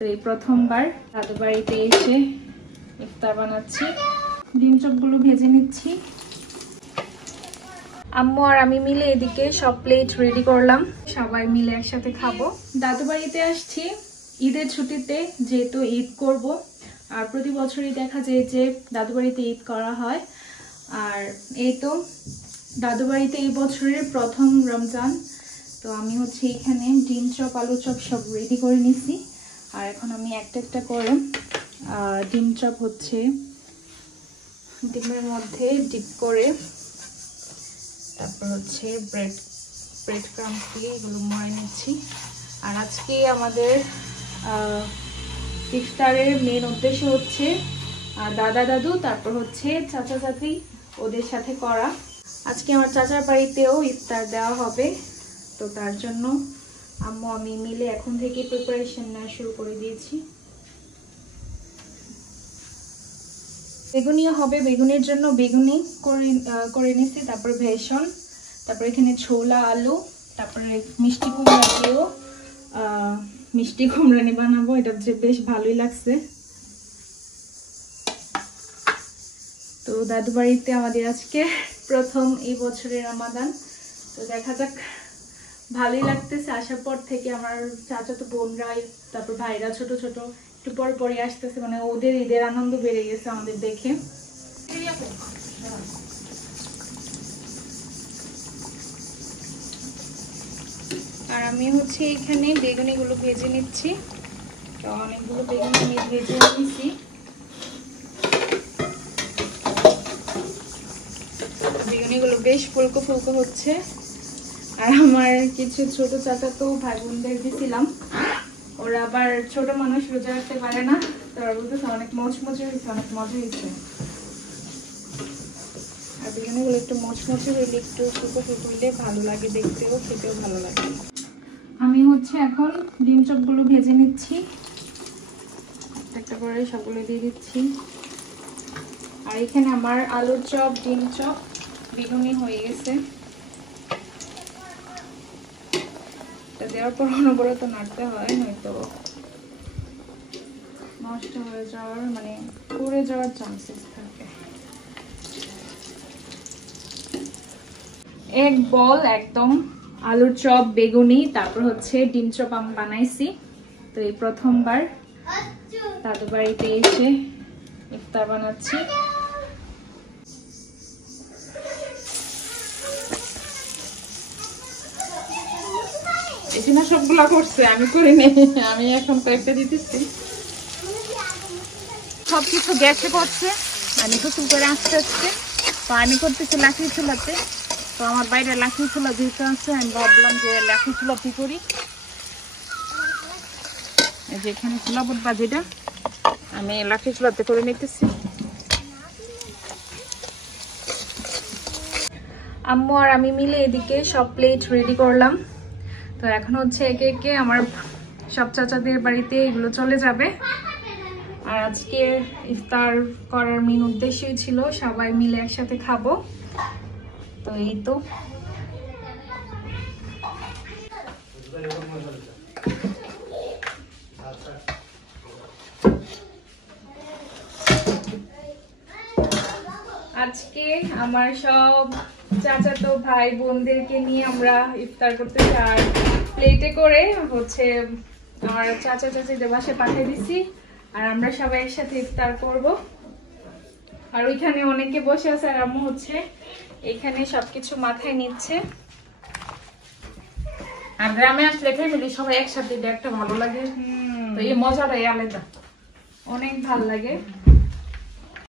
এই প্রথমবার দাদু বাড়িতে এসে ইফতার বানাচ্ছি। ডিম চপগুলো ভেজে নিচ্ছি। আম্মু আর আমি মিলে এদিকে সব প্লেট রেডি করলাম, সবাই মিলে একসাথে খাবো। দাদু বাড়িতে আসছি ঈদের ছুটিতে, যেহেতু ঈদ করব। আর প্রতি বছরই দেখা যায় যে দাদু বাড়িতে ঈদ করা হয়। আর এই তো দাদু বাড়িতে এই বছরের প্রথম রমজান। তো আমি হচ্ছে এখানে ডিম চপ আলু চপ সব রেডি করে নিছি। আর এখন আমি একটা একটা করে ডিম চপ হচ্ছে ডিমের মধ্যে ডিপ করে, তারপর হচ্ছে ব্রেড ক্রাম্স দিয়ে এগুলো মরে নিচ্ছি। আর আজকে আমাদের ইফতারের মেন উদ্দেশ্য হচ্ছে দাদা দাদু, তারপর হচ্ছে চাচা চাচি ওদের সাথে করা। আজকে আমার চাচার বাড়িতেও ইফতার দেওয়া হবে। তো তার জন্য আম্মু আমি মিলে এখন থেকে প্রিপারেশন নেওয়া শুরু করে দিয়েছি। বেগুনিও হবে, বেগুনের জন্য বেগুনি করে নিচ্ছি, তারপর বেসন, তারপর এখানে ছোলা আলু, তারপরে মিষ্টি কুমড়া দিয়েও মিষ্টি কুমড়ানি বানাবো। এটা যে বেশ ভালোই লাগছে। তো দাদু বাড়িতে আমাদের আজকে প্রথম এই বছরের রমাদান। তো দেখা যাক, ভালোই লাগতেছে। আসার পর থেকে আমার চাচাতো বোনরা, তারপর ভাইরা ছোট ছোট একটু পর পরে আসতেছে, মানে ওদের ঈদের আনন্দ বেড়ে গেছে আমাদের দেখে। আর আমি হচ্ছে এখানে বেগুনিগুলো ভেজে নিচ্ছি। তো অনেকগুলো বেগুনি আমি ভেজে নিয়েছি। বেগুনিগুলো বেশ ফুলকো ফুলকো হচ্ছে। আর আমার কিছু ছোট চাচাতো ভাই বোনদের দিয়েছিলাম, ওরা আবার ছোট মানুষ রোজা রাখতে পারে না, তো ওরা বলতেছে অনেক মচমচে হয়েছে, অনেক মজা হয়েছে। আর বেগুনিগুলো একটু মচমচে হইলে, একটু ফুলকো ফুলকো হইলে ভালো লাগে দেখতেও, খেতেও ভালো লাগে। আমি হচ্ছে এখন ডিম চপগুলো ভেজে নিচ্ছি, একটা করে সবগুলো দিয়ে দিচ্ছি। আর এখানে আমার আলুর চপ, ডিম চপ, বেগুনি হয়ে গেছে। দেওয়ার পর অনবরত নাড়তে হয়, নয়তো নষ্ট হয়ে যাওয়ার, মানে পুড়ে যাওয়ার চান্সেস থাকে। এক বল একদম আলুর চপ, বেগুনি, তারপর হচ্ছে ডিম চপ আমি বানাইছি। তো এই প্রথমবার দাদু বাড়িতে এসে ইফতার বানাচ্ছি। এখানে সবগুলা করছে, আমি করিনি, আমি এখন কয়েকটা দিতেছি। সবকিছু গ্যাসে করছে, আমি কুচুল করে আস্তে আস্তে। তো আমি করতেছি লাকড়ি চুলাতে। তো আমার বাইরে লাকড়ি চুলা যেহেতু আছে, আমি ভাবলাম যে লাকড়ি চুলাতে করি। এই যে এখানে চুলাবট বাজিটা আমি লাকড়ি চুলাতে করে নিতেছি। আম্মু আর আমি মিলে এদিকে সব প্লেট রেডি করলাম। তো এখন হচ্ছে একে একে আমার সব চাচাদের বাড়িতে এগুলো চলে যাবে। আর আজকে ইফতার করার মেন উদ্দেশ্যই ছিল সবাই মিলে একসাথে খাবো। তো এই তো আজকে আমার সব চাচাতো ভাই বোনদেরকে নিয়ে আমরা ইফতার করতেছি। আর প্লেটে করে হচ্ছে আমার চাচা চাচিদের বাসায় পাঠিয়ে দিছি। আর আমরা সবাই একসাথে ইফতার করব। আর ওইখানে অনেকে বসে আছে, আর আম্মু হচ্ছে এখানে সবকিছু মাথায় নিচ্ছে। আর গ্রামে আসলে ফ্যামিলি সবাই একসাথে একটা ভালো লাগে, তো এই মজাটাই আলাদা, অনেক ভালো লাগে।